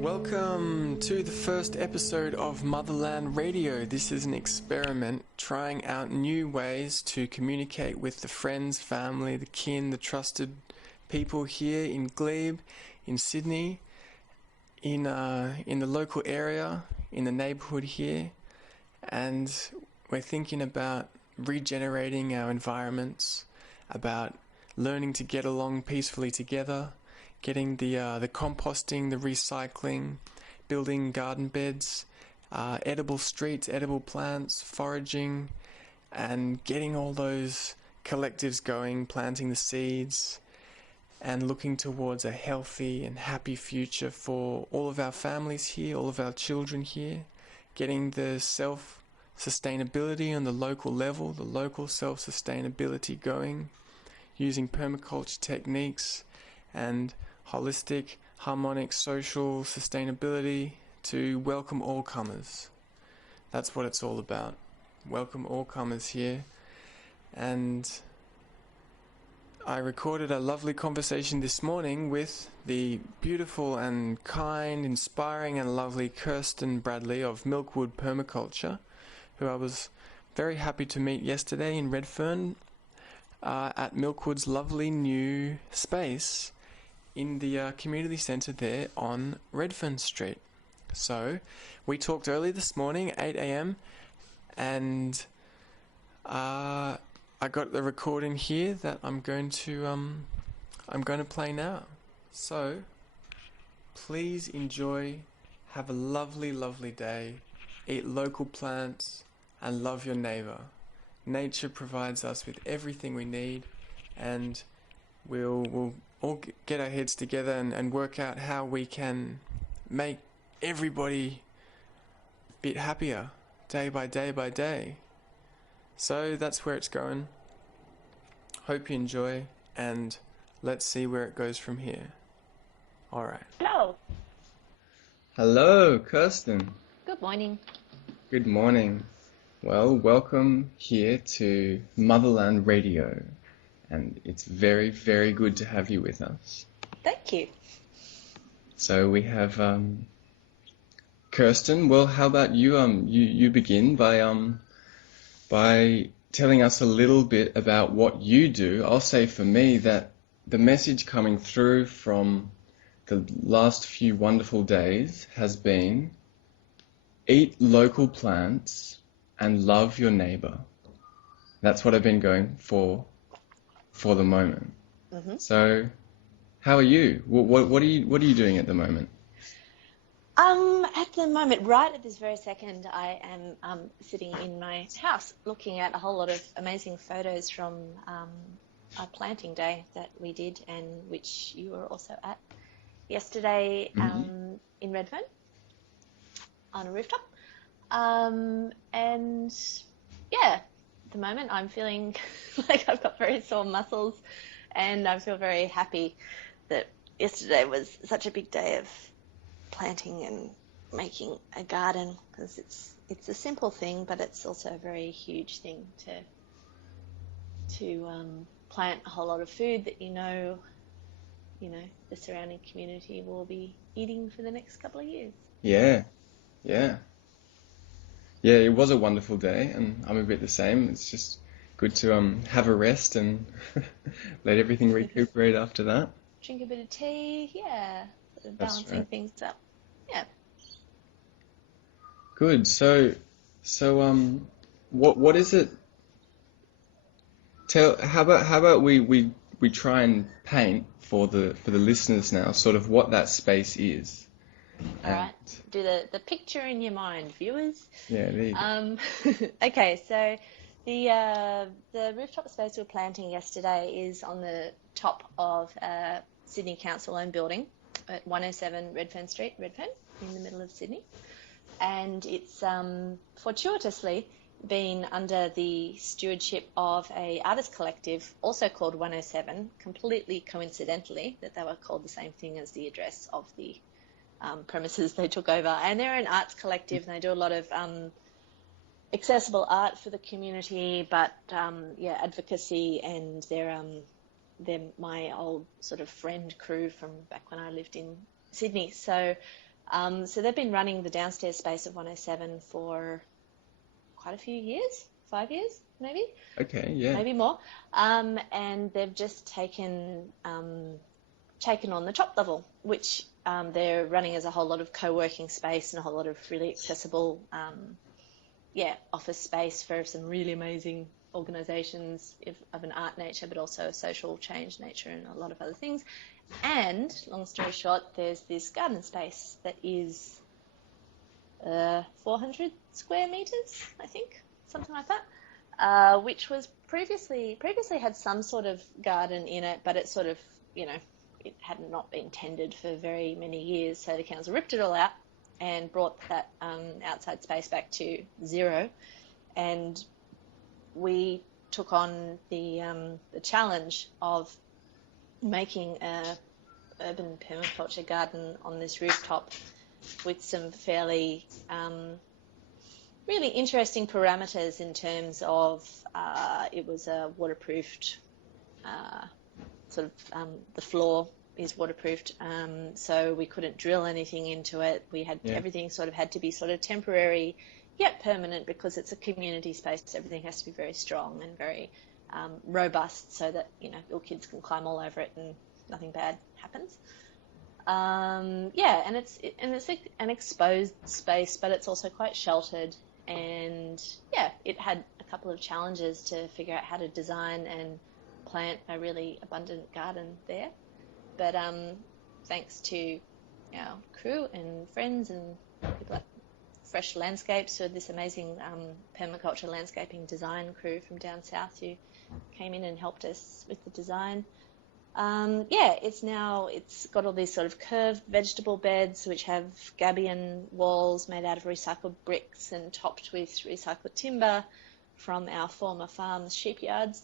Welcome to the first episode of Motherland Radio. This is an experiment trying out new ways to communicate with the friends, family, the kin, the trusted people here in Glebe, in Sydney, in the local area, in the neighbourhood here. And we're thinking about regenerating our environments, about learning to get along peacefully together, getting the composting, the recycling, building garden beds, edible streets, edible plants, foraging, and getting all those collectives going, planting the seeds, and looking towards a healthy and happy future for all of our families here, all of our children here, getting the self-sustainability on the local level, the local self-sustainability going, using permaculture techniques and holistic, harmonic, social sustainability to welcome all comers. That's what it's all about. Welcome all comers here. And I recorded a lovely conversation this morning with the beautiful and kind, inspiring and lovely Kirsten Bradley of Milkwood Permaculture, who I was very happy to meet yesterday in Redfern at Milkwood's lovely new space in the community centre there on Redfern Street. So we talked early this morning, 8 a.m, and I got the recording here that I'm going to play now. So please enjoy, have a lovely, lovely day, eat local plants, and love your neighbour. Nature provides us with everything we need, and we'll all get our heads together and work out how we can make everybody a bit happier day by day by day. So that's where it's going. Hope you enjoy, and let's see where it goes from here. Alright. Hello. Hello, Kirsten. Good morning. Good morning. Well, welcome here to Motherland Radio. And it's very, very good to have you with us. Thank you. So we have Kirsten. Well, how about you? You begin by telling us a little bit about what you do. I'll say for me that the message coming through from the last few wonderful days has been eat local plants and love your neighbour. That's what I've been going for the moment. Mm-hmm. So, how are you? What are you doing at the moment? At the moment, right at this very second, I am sitting in my house looking at a whole lot of amazing photos from a planting day that we did, and which you were also at yesterday. Mm-hmm. In Redfern on a rooftop. And yeah, at the moment I'm feeling like I've got very sore muscles, and I feel very happy that yesterday was such a big day of planting and making a garden, because it's a simple thing, but it's also a very huge thing to plant a whole lot of food that you know the surrounding community will be eating for the next couple of years. Yeah. It was a wonderful day, and I'm a bit the same. It's just good to have a rest and let everything recuperate after that. Drink a bit of tea, yeah, balancing things up. Yeah. Good. So what is it? How about we try and paint for the listeners now, sort of what that space is. All right. Do the picture in your mind, viewers. Yeah, there you go. Okay, so the rooftop space we're planting yesterday is on the top of a Sydney Council-owned building at 107 Redfern Street, Redfern, in the middle of Sydney. And it's fortuitously been under the stewardship of a artist collective, also called 107, completely coincidentally, that they were called the same thing as the address of the premises they took over. And they're an arts collective, and they do a lot of accessible art for the community, but advocacy, and they're they're my old sort of friend crew from back when I lived in Sydney. So so they've been running the downstairs space of 107 for quite a few years, 5 years maybe. Okay, yeah. Maybe more. And they've just taken on the top level, which they're running as a whole lot of co-working space and a whole lot of really accessible office space for some really amazing organisations of an art nature, but also a social change nature and a lot of other things. And, long story short, there's this garden space that is 400 square metres, I think, something like that, which was previously had some sort of garden in it, but it sort of, it had not been tended for very many years, so the council ripped it all out and brought that outside space back to zero, and we took on the challenge of making a urban permaculture garden on this rooftop with some fairly really interesting parameters in terms of it was a waterproofed the floor is waterproofed, so we couldn't drill anything into it. We had everything sort of had to be sort of temporary yet permanent, because it's a community space. So everything has to be very strong and very robust, so that little kids can climb all over it and nothing bad happens. And it's an exposed space, but it's also quite sheltered. And it had a couple of challenges to figure out how to design and plant a really abundant garden there. But thanks to our crew and friends and people like Fresh Landscapes, who are this amazing permaculture landscaping design crew from down south, who came in and helped us with the design. It's got all these sort of curved vegetable beds which have gabion walls made out of recycled bricks and topped with recycled timber from our former farm's sheep yards,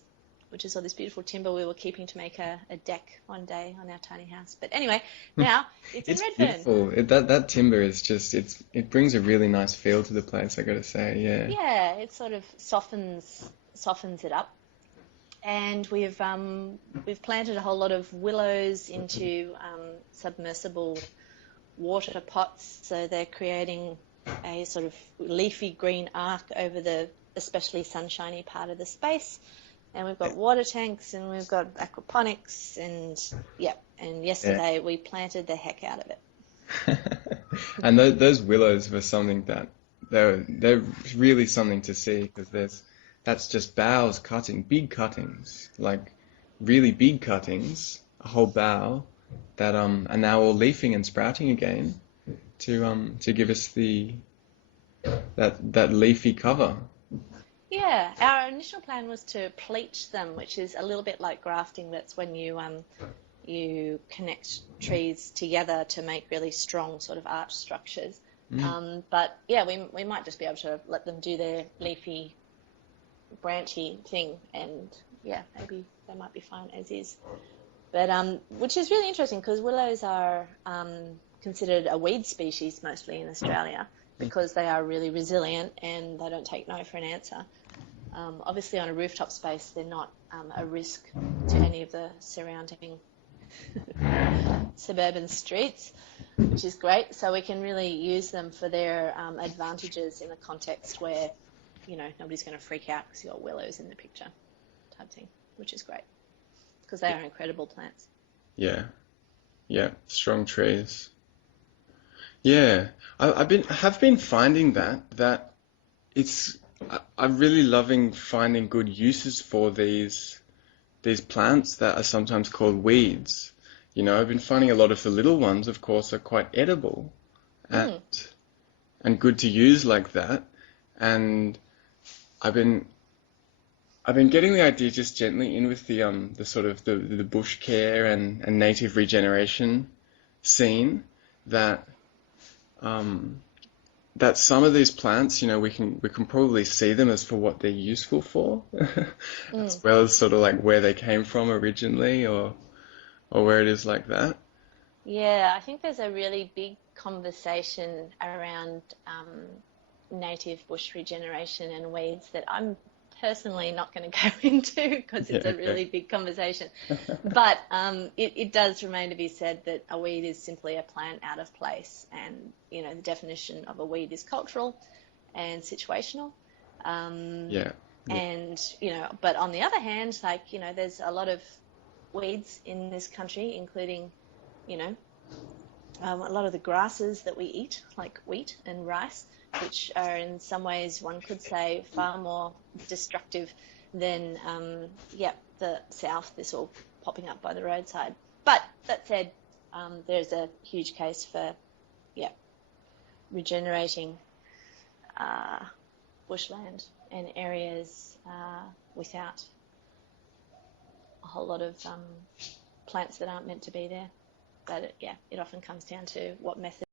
which is all this beautiful timber we were keeping to make a deck one day on our tiny house. But anyway, now it's in Redfern. Beautiful. That timber is just, it brings a really nice feel to the place, I got to say, yeah. Yeah, it sort of softens it up. And we've planted a whole lot of willows into submersible water pots, so they're creating a sort of leafy green arc over the especially sunshiny part of the space. And we've got water tanks and we've got aquaponics and yesterday we planted the heck out of it. And those willows were something that they're really something to see, because that's just boughs big cuttings, like really big cuttings, a whole bough that are now all leafing and sprouting again to give us that leafy cover. Yeah, our initial plan was to pleach them, which is a little bit like grafting. That's when you connect trees together to make really strong sort of arch structures. But we might just be able to let them do their leafy, branchy thing, and maybe they might be fine as is. But which is really interesting, because willows are considered a weed species mostly in Australia, because they are really resilient and they don't take no for an answer. Obviously on a rooftop space they're not a risk to any of the surrounding suburban streets, which is great. So we can really use them for their advantages in a context where nobody's going to freak out because you've got willows in the picture type thing, which is great, because they are incredible plants. Yeah, strong trees. Yeah, I have been finding that I'm really loving finding good uses for these plants that are sometimes called weeds. I've been finding a lot of the little ones, of course, are quite edible and good to use like that. And I've been getting the idea just gently in with the sort of the bush care and native regeneration scene, that some of these plants, we can probably see them as for what they're useful for, as well as sort of like where they came from originally, or where it is like that. Yeah, I think there's a really big conversation around native bush regeneration and weeds that I'm personally not going to go into because it's a really big conversation. But it does remain to be said that a weed is simply a plant out of place, and the definition of a weed is cultural and situational. And but on the other hand, there's a lot of weeds in this country, including a lot of the grasses that we eat, like wheat and rice, which are in some ways, one could say, far more destructive than the south, this all popping up by the roadside. But that said, there's a huge case for regenerating bushland and areas without a whole lot of plants that aren't meant to be there. But it often comes down to what method